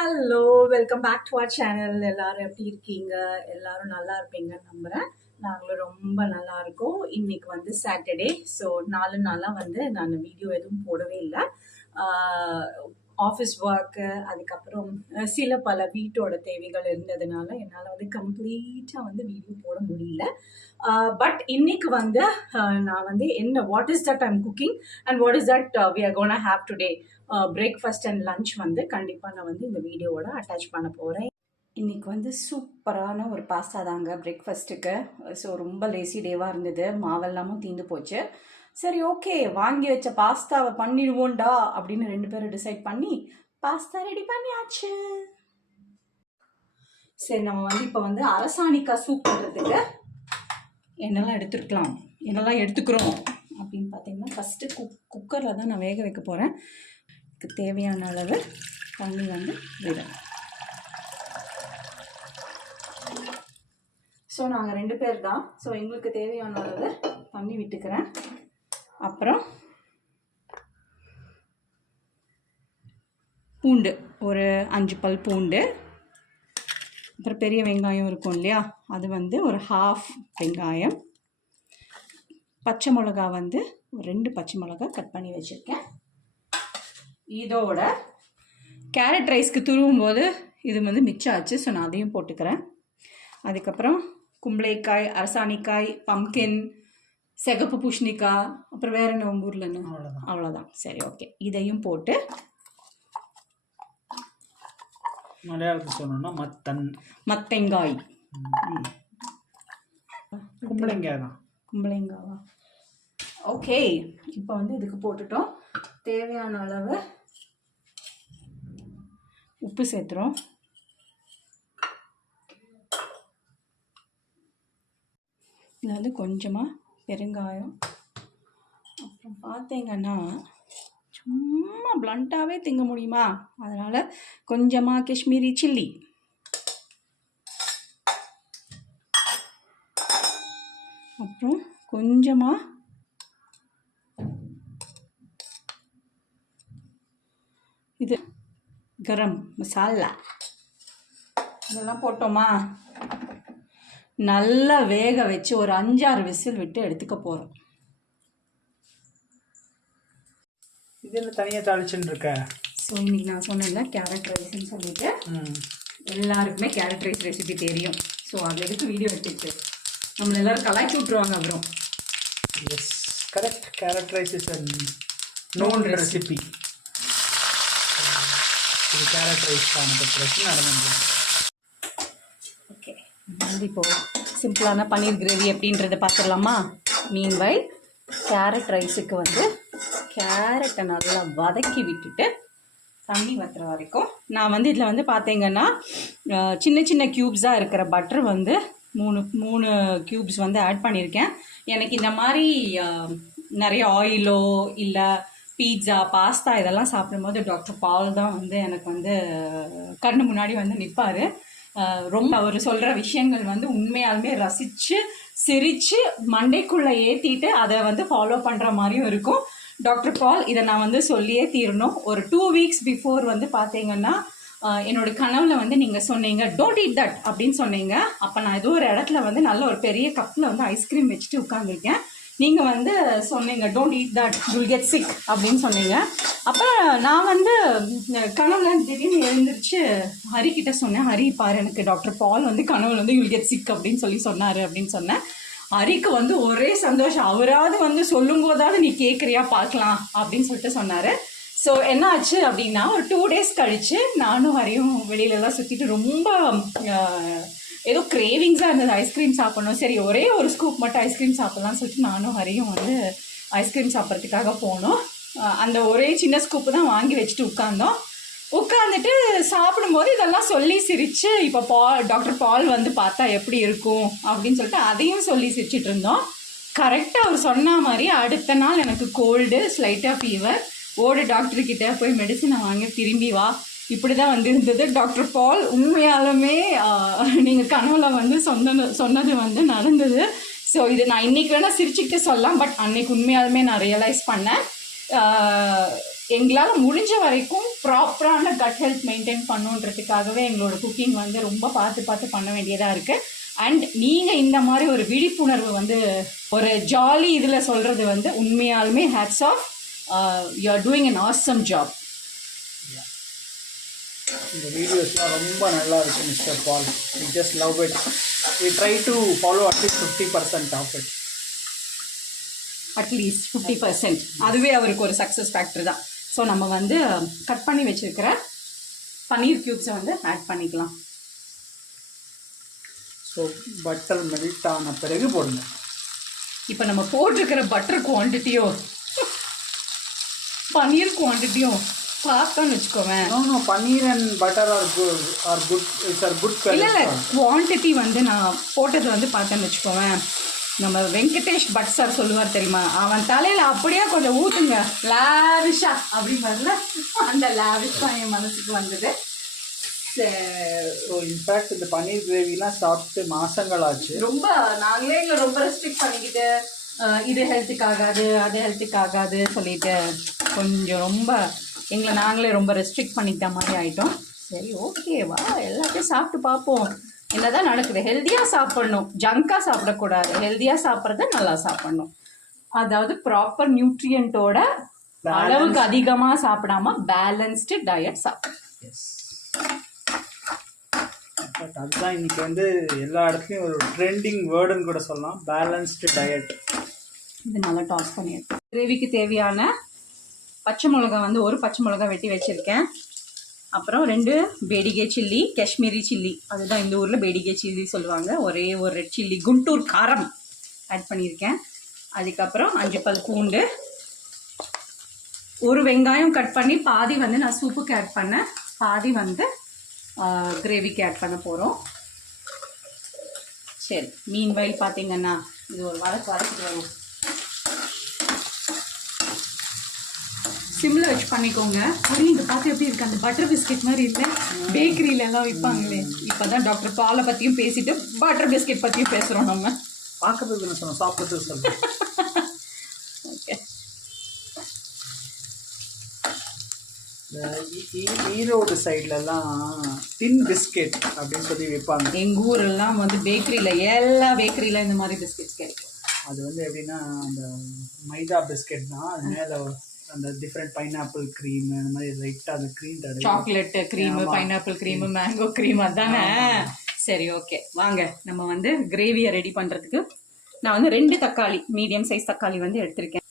Hello welcome back to our channel. எல்லாரும் எப்படி இருக்கீங்க? எல்லாரும் நல்லா இருப்பீங்கன்னு நம்புகிறேன். நாங்களும் ரொம்ப நல்லா இருக்கோம். இன்னைக்கு வந்து சாட்டர்டே. ஸோ 4 நாளாக வந்து நான் வீடியோ எதுவும் போடவே இல்லை. ஆஃபீஸ் ஒர்க்கு, அதுக்கப்புறம் சில பல வீட்டோட தேவைகள் இருந்ததுனால என்னால் வந்து கம்ப்ளீட்டாக வந்து வீடியோ போட முடியல. பட் இன்னைக்கு வந்து நான் வந்து என்ன what is that I'm cooking and what is that we are gonna have today breakfast and lunch வந்து கண்டிப்பாக நான் வந்து இந்த வீடியோவோட அட்டாச் பண்ண போகிறேன். இன்றைக்கி வந்து சூப்பரான ஒரு பாஸ்தா தாங்க பிரேக்ஃபாஸ்ட்டுக்கு. ஸோ ரொம்ப லேசி டேவாக இருந்தது, மாவெல்லாமும் தீந்து போச்சு. சரி ஓகே, வாங்கி வச்ச பாஸ்தாவை பண்ணிடுவோண்டா அப்படின்னு 2 பேரும் டிசைட் பண்ணி பாஸ்தா ரெடி பண்ணியாச்சு. சரி, நம்ம வந்து இப்போ வந்து அரசாணிக்காய் சூப் பண்ணுறதுக்கு என்னெல்லாம் எடுத்துக்கிறோம் அப்படின்னு பார்த்தீங்கன்னா, ஃபஸ்ட்டு குக்கரில் தான் நான் வேக வைக்க போகிறேன். இதுக்கு தேவையான அளவு தண்ணி வந்து விடணும். ஸோ நாங்கள் 2 பேர் தான். ஸோ எங்களுக்கு தேவையான அளவு தண்ணி விட்டுக்கிறேன். அப்புறம் பூண்டு, ஒரு 5 பல் பூண்டு, அப்புறம் பெரிய வெங்காயம் இருக்கும் இல்லையா, அது வந்து ஒரு 1/2 வெங்காயம், பச்சை மிளகா வந்து ஒரு 2 பச்சை மிளகா கட் பண்ணி வச்சுருக்கேன். இதோட கேரட் ரைஸ்க்கு துருவும் போது இது வந்து மிச்சம் ஆச்சு. ஸோ நான் அதையும் போட்டுக்கிறேன். அதுக்கப்புறம் கும்பளைக்காய், அரசாணிக்காய், பம்கின், சிகப்பு பூசணிக்காய், அப்புறம் வேறு என்ன உங்கள் ஊரில் என்ன? அவ்வளோதான். சரி ஓகே, இதையும் போட்டு மலையாளத்தில் சொல்லணும்னா மத்தங்காய், கும்பளைங்காவா? ஓகே, இப்போ வந்து இதுக்கு போட்டுட்டோம். தேவையான அளவு உப்பு சேர்த்துறோம். இதில் வந்து கொஞ்சமாக பெருங்காயம், அப்புறம் பார்த்தீங்கன்னா சும்மா பிளண்ட்டாகவே திங்க முடியுமா, அதனால் கொஞ்சமாக காஷ்மீரி சில்லி, அப்புறம் கொஞ்சமாக இது கரம் மசாலா, இதெல்லாம் போட்டோமா, நல்லா வேக வச்சு ஒரு 5-6 விசில் விட்டு எடுத்துக்க போகிறோம். இதில் தனியாக தாளிச்சுன்னு இருக்க. ஸோ இன்றைக்கி நான் சொன்னேன்ல கேரட் ரைஸ்ன்னு சொல்லிட்டு, எல்லாருக்குமே கேரட் ரைஸ் ரெசிபி தெரியும். ஸோ அதில் எதுக்கு வீடியோ எடுத்துக்கிட்டு நம்மளை எல்லோரும் கலாய்ச்சி விட்ருவாங்க. அப்புறம் yes correct, carrot rice is a known recipe. இது கேரட் ரைஸ்க்கான பிரச்சனை நடந்து. ஓகே, வந்து இப்போது சிம்பிளான பன்னீர் கிரேவி எப்படின்றத பார்த்துடலாமா? மீன்வைல் கேரட் ரைஸுக்கு வந்து கேரட்டை நல்லா வதக்கி விட்டுட்டு தண்ணி வத்துற வரைக்கும் நான் வந்து இதில் வந்து பார்த்தீங்கன்னா சின்ன சின்ன க்யூப்ஸாக இருக்கிற பட்டர் வந்து 3 க்யூப்ஸ் வந்து ஆட் பண்ணியிருக்கேன். எனக்கு இந்த மாதிரி நிறைய ஆயிலோ இல்லை பீட்சா, பாஸ்தா இதெல்லாம் சாப்பிடும்போது டாக்டர் பால் தான் வந்து எனக்கு வந்து கண்ணு முன்னாடி வந்து நிற்பார். ரொம்ப அவர் சொல்கிற விஷயங்கள் வந்து உண்மையாலுமே ரசித்து சிரித்து மண்டைக்குள்ளே ஏற்றிட்டு அதை வந்து ஃபாலோ பண்ணுற மாதிரியும் இருக்கும். டாக்டர் பால் இதை நான் வந்து சொல்லியே தீரணும். ஒரு 2 வீக்ஸ் பிஃபோர் வந்து பார்த்தீங்கன்னா என்னோட கனவுல வந்து நீங்கள் சொன்னீங்க டோன்ட் ஈட் தட் அப்படின்னு சொன்னீங்க. அப்போ நான் ஏதோ ஒரு இடத்துல வந்து நல்ல ஒரு பெரிய கப்பில் வந்து ஐஸ்கிரீம் வச்சுட்டு உட்காந்துருக்கேன். நீங்கள் வந்து சொன்னீங்க don't eat that you'll get sick அப்படின்னு சொன்னீங்க. அப்போ நான் வந்து கனவுல திடீர்னு எழுந்திரிச்சு ஹரிக்கிட்ட சொன்னேன், ஹரி பாரு எனக்கு டாக்டர் பால் வந்து கனவுல வந்து யூல் கெட் சிக் அப்படின்னு சொன்னார் அப்படின்னு சொன்னேன். ஹரிக்கு வந்து ஒரே சந்தோஷம், அவராவது வந்து சொல்லும் போதாவது நீ கேட்குறியா பார்க்கலாம் அப்படின்னு சொல்லிட்டு சொன்னார். ஸோ என்ன ஆச்சு அப்படின்னா, ஒரு 2 டேஸ் கழித்து நானும் ஹரியும் வெளியிலலாம் சுற்றிட்டு ரொம்ப ஏதோ கிரேவிங்ஸாக இருந்தது, ஐஸ்கிரீம் சாப்பிட்ணும். சரி ஒரே ஒரு ஸ்கூப் மட்டும் ஐஸ்கிரீம் சாப்பிட்லான்னு சொல்லிட்டு நானும் ஹரியும் வந்து ஐஸ்கிரீம் சாப்பிட்றதுக்காக போனோம். அந்த ஒரே சின்ன ஸ்கூப்பு தான் வாங்கி வச்சுட்டு உட்காந்துட்டு சாப்பிடும்போது இதெல்லாம் சொல்லி சிரித்து இப்போ டாக்டர் பால் வந்து பார்த்தா எப்படி இருக்கும் அப்படின்னு சொல்லிட்டு அதையும் சொல்லி சிரிச்சிட்டு இருந்தோம். கரெக்டாக அவர் சொன்ன மாதிரி அடுத்த நாள் எனக்கு கோல்டு, ஸ்லைட்டாக ஃபீவர். டாக்டர்கிட்ட போய் மெடிசனை வாங்கி திரும்பி வா, இப்படி தான் வந்து இருந்தது. டாக்டர் பால் உண்மையாலுமே நீங்கள் கனவுல வந்து சொன்னது வந்து நடந்தது. ஸோ இது நான் இன்றைக்கி வேணால் சிரிச்சுக்கிட்டு சொல்லலாம், பட் அன்னைக்கு உண்மையாலுமே நான் ரியலைஸ் பண்ணேன். எங்களால் முடிஞ்ச வரைக்கும் ப்ராப்பரான கட் ஹெல்த் மெயின்டைன் பண்ணுன்றதுக்காகவே எங்களோட குக்கிங் வந்து ரொம்ப பார்த்து பார்த்து பண்ண வேண்டியதாக இருக்குது. அண்ட் நீங்கள் இந்த மாதிரி ஒரு விழிப்புணர்வு வந்து ஒரு ஜாலி இதில் சொல்கிறது வந்து உண்மையாலுமே hats off, you are doing an awesome job. இந்த வீடியோஸ்லாம் ரொம்ப நல்லா இருக்குது mister Paul. We just love it. We try to follow at least 50% of it. At least 50%, அதுவே அவருக்கு ஒரு சக்ஸஸ் ஃபேக்டர் தான். ஸோ நம்ம வந்து கட் பண்ணி வச்சுருக்கிற பன்னீர் க்யூப்ஸை வந்து ஆட் பண்ணிக்கலாம். ஸோ பட்டர் மெல்ட் ஆன பிறகு போடுங்க. இப்போ நம்ம போட்டிருக்கிற பட்டர் குவான்டிட்டியும் பன்னீர் குவான்டிட்டியும் பார்த்தோன்னு வச்சுக்கோவேன். Paneer and butter are good. It's are good. இல்லை குவான்டிட்டி வந்து நான் போட்டது வந்து பார்த்தேன்னு வச்சுக்கோவேன். நம்ம வெங்கடேஷ் பட் சார் சொல்லுவார் தெரியுமா, அவன் தலையில் அப்படியே கொஞ்சம் ஊற்றுங்க லாவிஷா அப்படிங்கிறதுல அந்த லாவிஷ் தான் என் மனசுக்கு வந்தது. ஸோ இன்ஃபேக்ட் இந்த பன்னீர் கிரேவிலாம் சாப்பிட்டு மாதங்கள் ஆச்சு. ரொம்ப நாங்களே எங்களை ரொம்ப ரெஸ்ட்ரிக்ட் பண்ணிக்கிட்டு இது ஹெல்த்துக்கு ஆகாது அது ஹெல்த்துக்கு ஆகாது சொல்லிட்டு கொஞ்சம் ரொம்ப எங்களை நாங்களே ரொம்ப ரெஸ்ட்ரிக்ட் பண்ணிட்ட மாதிரி ஆகிட்டோம். சரி ஓகேவா, எல்லாத்தையும் சாப்பிட்டு பார்ப்போம் என்னதான் நடக்குது. ஹெல்த்தியாக சாப்பிடணும், ஜங்காக சாப்பிடக்கூடாது. ஹெல்த்தியாக சாப்பிட்றத நல்லா சாப்பிடணும். அதாவது ப்ராப்பர் நியூட்ரியன்ட்டோட அளவுக்கு அதிகமாக சாப்பிடாம பேலன்ஸ்டு டயட் சாப்பிடணும். பட் அதுதான் இன்னைக்கு வந்து எல்லா இடத்துலையும் ஒரு ட்ரெண்டிங் வேர்டுன்னு கூட சொல்லலாம், பேலன்ஸ்டு டயட். இது நல்லா டாஸ் பண்ணியிருக்கேன். கிரேவிக்கு தேவையான பச்சை மிளகா வந்து ஒரு பச்சை மிளகா வெட்டி வச்சுருக்கேன். அப்புறம் 2 பேடிகே சில்லி, காஷ்மீரி சில்லி, அதுதான் இந்த ஊரில் பேடிகே சில்லி சொல்லுவாங்க. ஒரே ஒரு ரெட் சில்லி குண்டூர் காரம் ஆட் பண்ணியிருக்கேன். அதுக்கப்புறம் 5 பல் பூண்டு, ஒரு வெங்காயம் கட் பண்ணி பாதி வந்து நான் சூப்புக்கு ஆட் பண்ணேன், பாதி வந்து கிரேவிக்கு ஆட் பண்ண போகிறோம். சரி, மீன் வயல் பார்த்தீங்கன்னா இது ஒரு வதக்கிட்டு வரும். சிம்மில் வச்சு பண்ணிக்கோங்க. அப்படி இங்கே பார்த்து எப்படி இருக்கு, அந்த பட்டர் பிஸ்கெட் மாதிரி இல்லை, பேக்கரியில எல்லாம் விற்பாங்களே. இப்போ தான் டாக்டர் பாலை பற்றியும் பேசிட்டு பட்டர் பிஸ்கெட் பற்றியும் பேசுகிறோம். நம்ம பார்க்கறதுக்கு சொன்னோம், சாப்பிட்றது சொல்லுங்கள். ஓகே, ஈரோடு சைட்லலாம் டின் பிஸ்கெட் அப்படின்னு சொல்லி வைப்பாங்க. எங்கள் ஊரெல்லாம் வந்து பேக்கரியில் எல்லா பேக்கரியில் இந்த மாதிரி பிஸ்கெட்ஸ் கிடைக்கும். அது வந்து எப்படின்னா அந்த மைதா பிஸ்கெட் தான், அது மேலே அந்த டிஃப்ரெண்ட் பைனாப்பிள் க்ரீம் அந்த மாதிரி லைட்டாக அந்த க்ரீம் தடவை chocolate cream, pineapple cream, mango cream, அதுதானே. சரி ஓகே, வாங்க நம்ம வந்து கிரேவியை ரெடி பண்ணுறதுக்கு நான் வந்து 2 தக்காளி, மீடியம் சைஸ் தக்காளி வந்து எடுத்திருக்கேன்.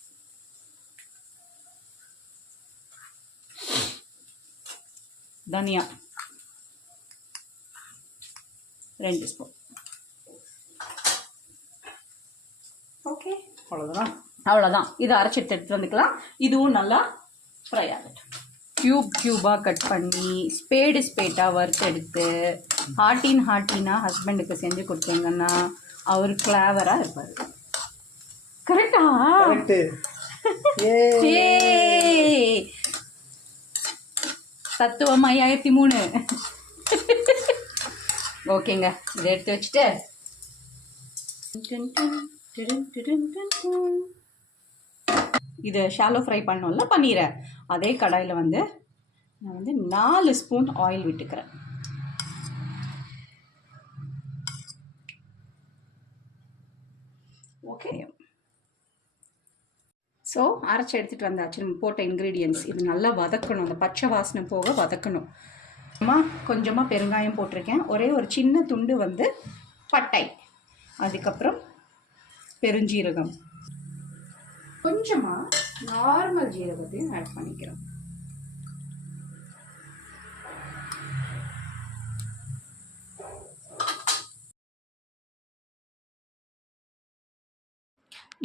தனியா 2 ஸ்பூன். ஓகே, அவ்வளோதான். இதை அரைச்சிட்டு எடுத்து வந்துக்கலாம். இதுவும் நல்லா ஃப்ரை ஆகட்டும். க்யூபாக கட் பண்ணி ஸ்பேட்டாக வறுத்தெடுத்து ஹாட்டினாக ஹஸ்பண்டுக்கு செஞ்சு கொடுத்தீங்கன்னா அவர் கிளாவராக இருப்பார். கரெக்டா? தத்துவம் 5003. ஓகேங்க, இதை எடுத்து வச்சுட்டு இது ஷாலோ ஃப்ரை பண்ணோம்ல பன்னீரை, அதே கடாயில் வந்து நான் வந்து 4 ஸ்பூன் ஆயில் விட்டுக்கிறேன். ஓகே, ஸோ அரைச்சி எடுத்துகிட்டு வந்தாச்சு. நம்ம போட்ட இன்க்ரீடியன்ட்ஸ் இது நல்லா வதக்கணும், அந்த பச்சை வாசனை போக வதக்கணும். கொஞ்சமாக பெருங்காயம் போட்டிருக்கேன், ஒரே ஒரு சின்ன துண்டு வந்து பட்டை, அதுக்கப்புறம் பெருஞ்சீரகம், கொஞ்சமாக நார்மல் ஜீரகத்தையும் ஆட் பண்ணிக்கிறோம்.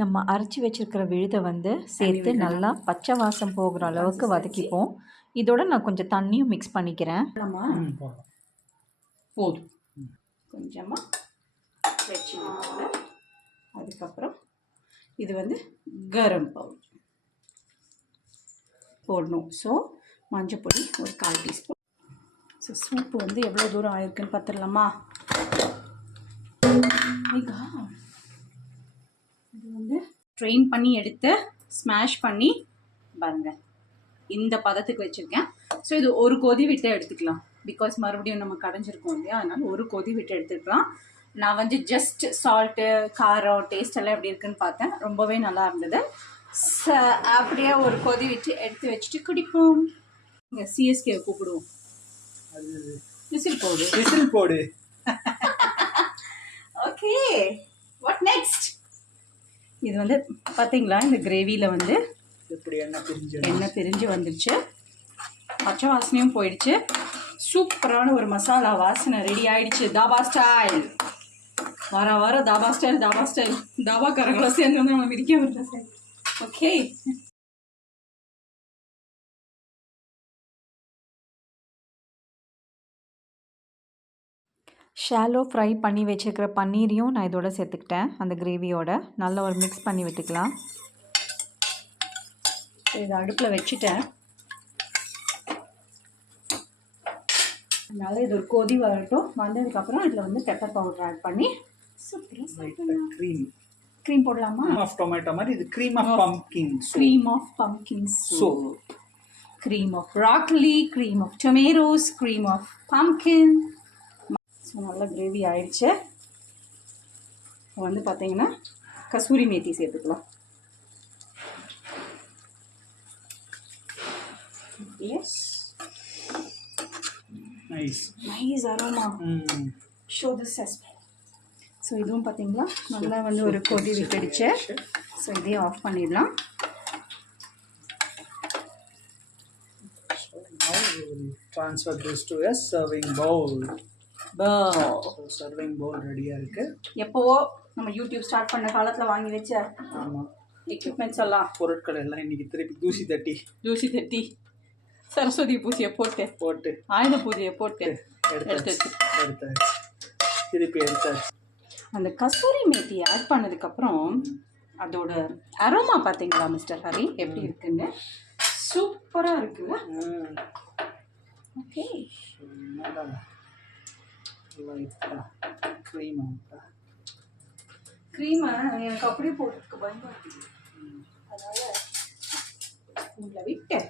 நம்ம அரைச்சி வச்சுருக்கிற விழுதை வந்து சேர்த்து நல்லா பச்சை வாசம் போகிற அளவுக்கு வதக்கிப்போம். இதோட நான் கொஞ்சம் தண்ணியும் மிக்ஸ் பண்ணிக்கிறேன். போதும், கொஞ்சமாக வச்சுக்கோங்க. அதுக்கப்புறம் இது வந்து கரம் பவுடர் போடணும். ஸோ மஞ்சப்பொடி ஒரு 1/4 டீஸ்பூன். ஸோ சூப்பு வந்து எவ்வளோ தூரம் ஆயிருக்குன்னு பார்த்துடலாமா? இது வந்து ட்ரெயின் பண்ணி எடுத்து ஸ்மாஷ் பண்ணி பாருங்க, இந்த பதத்துக்கு வச்சுருக்கேன். ஸோ இது ஒரு கொதி விட்டு எடுத்துக்கலாம். பிகாஸ் மறுபடியும் நம்ம கடைஞ்சிருக்கோம் இல்லையா, அதனால ஒரு கொதி விட்டு எடுத்துக்கலாம். நான் வந்து ஜஸ்ட் சால்ட்டு காரம் டேஸ்ட் எல்லாம் எப்படி இருக்குன்னு பார்த்தேன். ரொம்பவே நல்லா இருந்தது. அப்படியே ஒரு கொதி விட்டு எடுத்து வச்சுட்டு குடிப்போம். இங்கே சிஎஸ்கே கூப்பிடுவோம். விசில் போடு. Okay, what next? இது வந்து பார்த்தீங்களா, இந்த கிரேவியில் வந்து எப்படி எண்ணெய் பிரிஞ்சு வந்துருச்சு. பச்சை வாசனையும் போயிடுச்சு. சூப்பரான ஒரு மசாலா வாசனை ரெடி ஆயிடுச்சு. தாபா ஸ்டைல். வர தாபா ஸ்டைல் தாபாக்காரங்களாம் சேர்ந்து வந்து நம்ம மிதிக்க விடுற சார். ஓகே, ஷாலோ ஃப்ரை பண்ணி வச்சுருக்கிற பன்னீரையும் நான் இதோட சேர்த்துக்கிட்டேன். அந்த கிரேவியோட நல்லா ஒரு மிக்ஸ் பண்ணி விட்டுக்கலாம். இதை அடுப்பில் வச்சுட்டேன். அதனால இது ஒரு கொதி வரட்டும். வந்ததுக்கப்புறம் இதில் வந்து பெப்பர் பவுடர் ஆட் பண்ணி க்ரீம் போடலாமா? ஆஃப் டொமேட்டோ மாதிரி இது cream of pumpkin. Cream of pumpkin soup, cream of broccoli, cream of tomatoes, cream of pumpkin. So நல்லா கிரேவி ஆயிடுச்சு. வந்து பார்த்தீங்கன்னா கசூரி மேத்தி சேர்த்துக்கலாம். Yes, nice aroma. Show this as well. So இதுவும் பார்த்தீங்களா நல்லா வந்து ஒரு கொதி விட்டுடுச்சு. ஸோ இதையும் ஆஃப் பண்ணிடலாம். Transfer this to a serving bowl. Serving bowl ரெடியாக இருக்குது. எப்போவோ நம்ம யூடியூப் ஸ்டார்ட் பண்ண காலத்தில் வாங்கி வச்ச ஆமாம் எக்யூப்மெண்ட்ஸ் எல்லாம், பொருட்கள் எல்லாம் இன்னைக்கு திருப்பி தூசி தட்டி சரஸ்வதி பூஜையை போட்டு ஆயுத பூஜையை போட்டு எடுத்தாச்சு. திருப்பி எடுத்தாச்சு. அந்த கசூரி மேத்தி ஆட் பண்ணதுக்கப்புறம் அதோட அரோமா பார்த்தீங்களா மிஸ்டர் ஹரி எப்படி இருக்குன்னு? சூப்பராக இருக்குல்ல? ஓகே, க்ரீமை எனக்கு அப்படியே போட்டுருக்கு பயமா இருக்குது. அதனால உங்களை விட்டு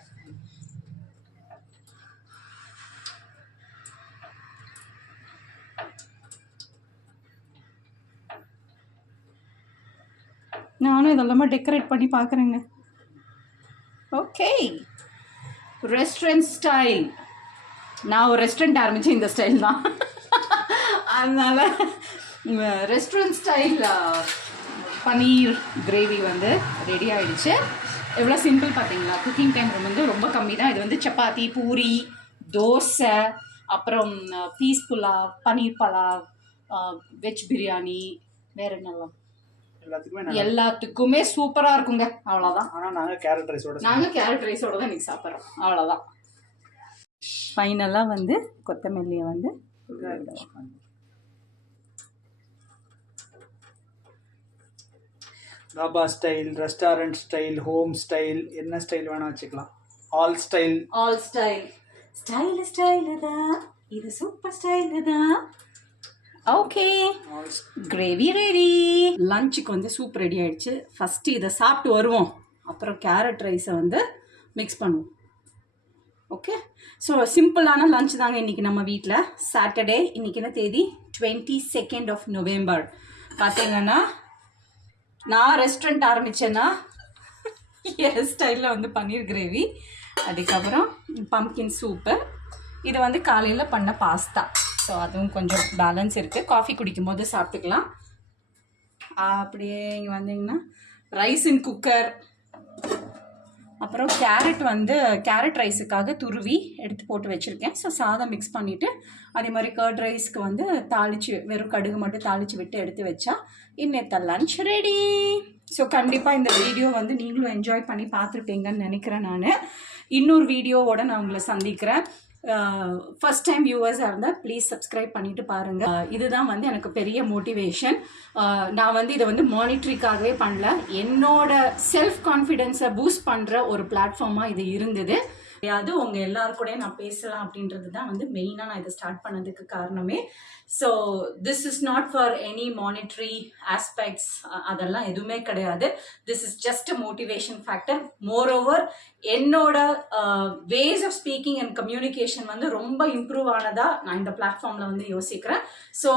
நானும் இதெல்லாமே டெக்கரேட் பண்ணி பார்க்குறேங்க. Okay, restaurant style. நான் ஒரு ரெஸ்டாரண்ட் ஆரம்பித்தேன் இந்த ஸ்டைல் தான். அதனால் ரெஸ்டாரண்ட் ஸ்டைல் பன்னீர் கிரேவி வந்து ரெடி ஆகிடுச்சு. எவ்வளோ சிம்பிள் பார்த்தீங்களா? குக்கிங் டைம் வந்து ரொம்ப கம்மி தான். இது வந்து சப்பாத்தி, பூரி, தோசை, அப்புறம் பீஸ் புலாவ், பன்னீர் பலாவ், வெஜ் பிரியாணி, வேறு என்னெல்லாம் எல்லாத்துக்குமே சூப்பராக இருக்குங்க. அவ்வளோதான். ஆனால் நாங்கள் கேரட் ரைஸோட தான் இன்றைக்கி சாப்பிட்றோம். அவ்வளோதான். ஃபைனலாக வந்து கொத்தமல்லியை வந்து dhaba style, restaurant style, home style, என்ன ஸ்டைல் வேணால் வச்சுக்கலாம். ஆல் ஸ்டைல் தான். இது சூப்பர் ஸ்டைல் தான். Okay, gravy ready. லஞ்சுக்கு வந்து சூப் ரெடி ஆயிடுச்சு. ஃபஸ்ட்டு இதை சாப்பிட்டு வருவோம், அப்புறம் கேரட் ரைஸை வந்து மிக்ஸ் பண்ணுவோம். ஓகே, ஸோ சிம்பிளான லஞ்ச் தாங்க இன்றைக்கி நம்ம வீட்டில். சாட்டர்டே, இன்றைக்கி என்ன தேதி? 22nd of November. பார்த்தீங்கன்னா நான் ரெஸ்டாரண்ட் ஆரம்பித்தேன்னா என் ஸ்டைலில் வந்து பன்னீர் கிரேவி, அதுக்கப்புறம் பம்ப்கின் சூப்பு, இது வந்து காலையில் பண்ண பாஸ்தா. ஸோ அதுவும் கொஞ்சம் பேலன்ஸ் இருக்குது. காஃபி குடிக்கும்போது சாப்பிட்டுக்கலாம். அப்படியே இங்கே வந்தீங்கன்னா ரைஸ் இன் குக்கர், அப்புறம் கேரட் ரைஸுக்காக துருவி எடுத்து போட்டு வச்சுருக்கேன். ஸோ சாதம் மிக்ஸ் பண்ணிவிட்டு அதே மாதிரி கர்ட் ரைஸ்க்கு வந்து தாளித்து வெறும் கடுகு மட்டும் தாளித்து விட்டு எடுத்து வச்சா இன்னத்த லன்ச் ரெடி. ஸோ கண்டிப்பாக இந்த வீடியோ வந்து நீங்களும் என்ஜாய் பண்ணி பார்த்துருப்பீங்கன்னு நினைக்கிறேன். நான் இன்னொரு வீடியோவோட நான் உங்களை சந்திக்கிறேன். ஃபர்ஸ்ட் டைம் வியூவர்ஸாக இருந்தால் ப்ளீஸ் சப்ஸ்கிரைப் பண்ணிவிட்டு பாருங்கள். இதுதான் வந்து எனக்கு பெரிய மோட்டிவேஷன். நான் வந்து இதை வந்து மானிட்டரிக்காகவே பண்ணல, என்னோட செல்ஃப் கான்ஃபிடென்ஸை பூஸ்ட் பண்ணுற ஒரு பிளாட்ஃபார்மாக இது இருந்தது. அது உங்கள் எல்லாரும் கூட நான் பேசலாம் அப்படின்றது தான் வந்து மெயினாக நான் இதை ஸ்டார்ட் பண்ணதுக்கு காரணமே. So this is not for any monetary aspects, அதெல்லாம் எதுவுமே கிடையாது. This is just a motivation factor. Moreover என்னோட ways of speaking and communication வந்து ரொம்ப இம்ப்ரூவ் ஆனதா நான் இந்த பிளாட்ஃபார்மில் வந்து யோசிக்கிறேன். ஸோ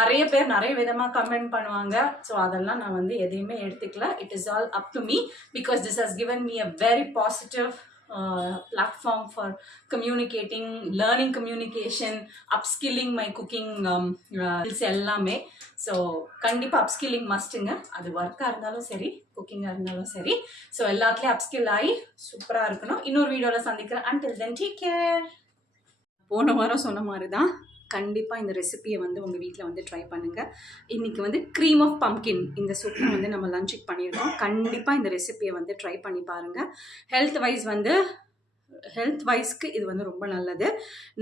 நிறைய பேர் நிறைய விதமாக கமெண்ட் பண்ணுவாங்க. ஸோ அதெல்லாம் நான் வந்து எதையுமே எடுத்துக்கல. It is all up to me because this has given me a very positive platform for communicating, learning communication, upskilling my cooking skills எல்லாமே. ஸோ கண்டிப்பாக அப்ஸ்கில்லிங் மஸ்ட்டுங்க. அது ஒர்க்காக இருந்தாலும் சரி, குக்கிங்காக இருந்தாலும் சரி. ஸோ எல்லாத்துலேயும் அப்ஸ்கில் ஆகி சூப்பராக இருக்கணும். இன்னொரு வீடியோவில் சந்திக்கிறேன். until then take care. போன வாரம் சொன்ன மாதிரி தான் கண்டிப்பாக இந்த ரெசிபியை வந்து உங்கள் வீட்டில் வந்து ட்ரை பண்ணுங்கள். இன்றைக்கி வந்து க்ரீம் ஆஃப் பம்கின் இந்த சூப்பை வந்து நம்ம லஞ்சுக்கு பண்ணியிருக்கோம். கண்டிப்பாக இந்த ரெசிபியை வந்து ட்ரை பண்ணி பாருங்கள். ஹெல்த் வைஸ்க்கு இது வந்து ரொம்ப நல்லது.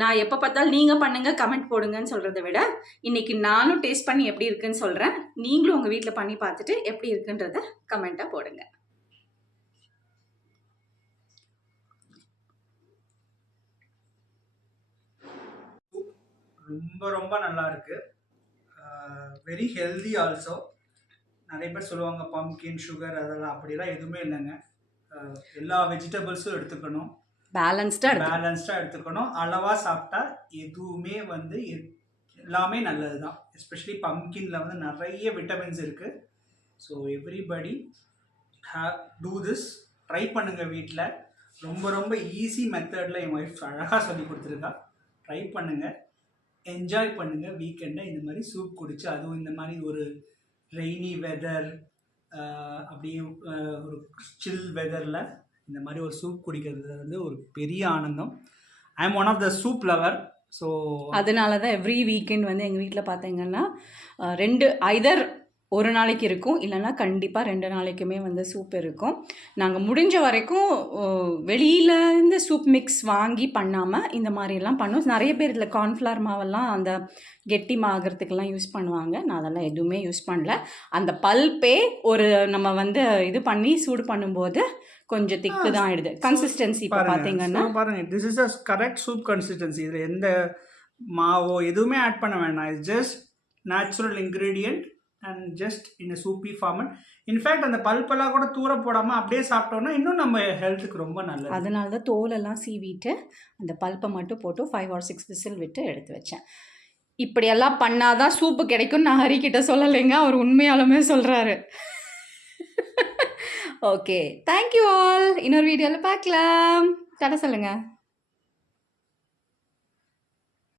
நான் எப்போ பார்த்தாலும் நீங்கள் பண்ணுங்கள் கமெண்ட் போடுங்கன்னு சொல்கிறத விட இன்றைக்கி நானும் டேஸ்ட் பண்ணி எப்படி இருக்குன்னு சொல்கிறேன். நீங்களும் உங்கள் வீட்டில் பண்ணி பார்த்துட்டு எப்படி இருக்குன்றத கமெண்ட்டாக போடுங்க. ரொம்ப ரொம்ப நல்லா இருக்கு. Very healthy also. நிறைய பேர் சொல்லுவாங்க பம்கின் சுகர் அதெல்லாம், அப்படிலாம் எதுவுமே இல்லைங்க. எல்லா வெஜிடபிள்ஸும் எடுத்துக்கணும், பேலன்ஸ்டாக எடுத்துக்கணும். அளவாக சாப்பிட்டா எதுவுமே வந்து எல்லாமே நல்லது தான். எஸ்பெஷலி பம்கின்ல வந்து நிறைய விட்டமின்ஸ் இருக்குது. So everybody do this. Try பண்ணுங்கள் வீட்டில். ரொம்ப ரொம்ப ஈஸி மெத்தடில் என் ஒய்ஃப் அழகாக சொல்லி கொடுத்துருக்கா. ட்ரை பண்ணுங்கள், என்ஜாய் பண்ணுங்கள். வீக்கெண்டை இந்த மாதிரி சூப் குடிச்சு, அதுவும் இந்த மாதிரி ஒரு ரெய்னி வெதர், அப்படியே ஒரு சில் வெதரில் இந்த மாதிரி ஒரு சூப் குடிக்கிறது வந்து ஒரு பெரிய ஆனந்தம். I am one of the soup lover. So அதனால தான் எவ்ரி வீக்கெண்ட் வந்து எங்கள் வீட்டில் பார்த்தீங்கன்னா ஐதர் ஒரு நாளைக்கு இருக்கும், இல்லைன்னா கண்டிப்பாக 2 நாளைக்குமே வந்து சூப் இருக்கும். நாங்கள் முடிஞ்ச வரைக்கும் வெளியிலேருந்து சூப் மிக்ஸ் வாங்கி பண்ணாமல் இந்த மாதிரிலாம் பண்ணோம். நிறைய பேர் இதில் கார்ன்ஃப்ளவர் மாவெல்லாம் அந்த கெட்டி மாகிறதுக்கெல்லாம் யூஸ் பண்ணுவாங்க. நான் அதெல்லாம் எதுவுமே யூஸ் பண்ணல. அந்த பல்பே நம்ம வந்து இது பண்ணி சூடு பண்ணும்போது கொஞ்சம் திக்கு தான் ஆயிடுது. கன்சிஸ்டன்சி இப்போ பார்த்தீங்கன்னா பாருங்க, this is a correct soup consistency. இதில் எந்த மாவோ எதுவுமே ஆட் பண்ண வேண்டாம். It's just natural ingredient and just in a soupy format. In fact அந்த பல்பெல்லாம் கூட தூர போடாமல் அப்படியே சாப்பிட்டோன்னா இன்னும் நம்ம ஹெல்த்துக்கு ரொம்ப நல்லது. அதனால தான் தோலெல்லாம் சீவிட்டு அந்த பல்ப்பை மட்டும் போட்டு 5 or 6 விசில் விட்டு எடுத்து வச்சேன். இப்படியெல்லாம் பண்ணாதான் சூப்பு கிடைக்கும். நான் ஹரிக்கிட்ட சொல்லலைங்க, அவர் உண்மையாலுமே சொல்கிறாரு. Okay, thank you all. இன்னொரு வீடியோவில் பார்க்கலாம். டாடா சொல்லுங்கள்.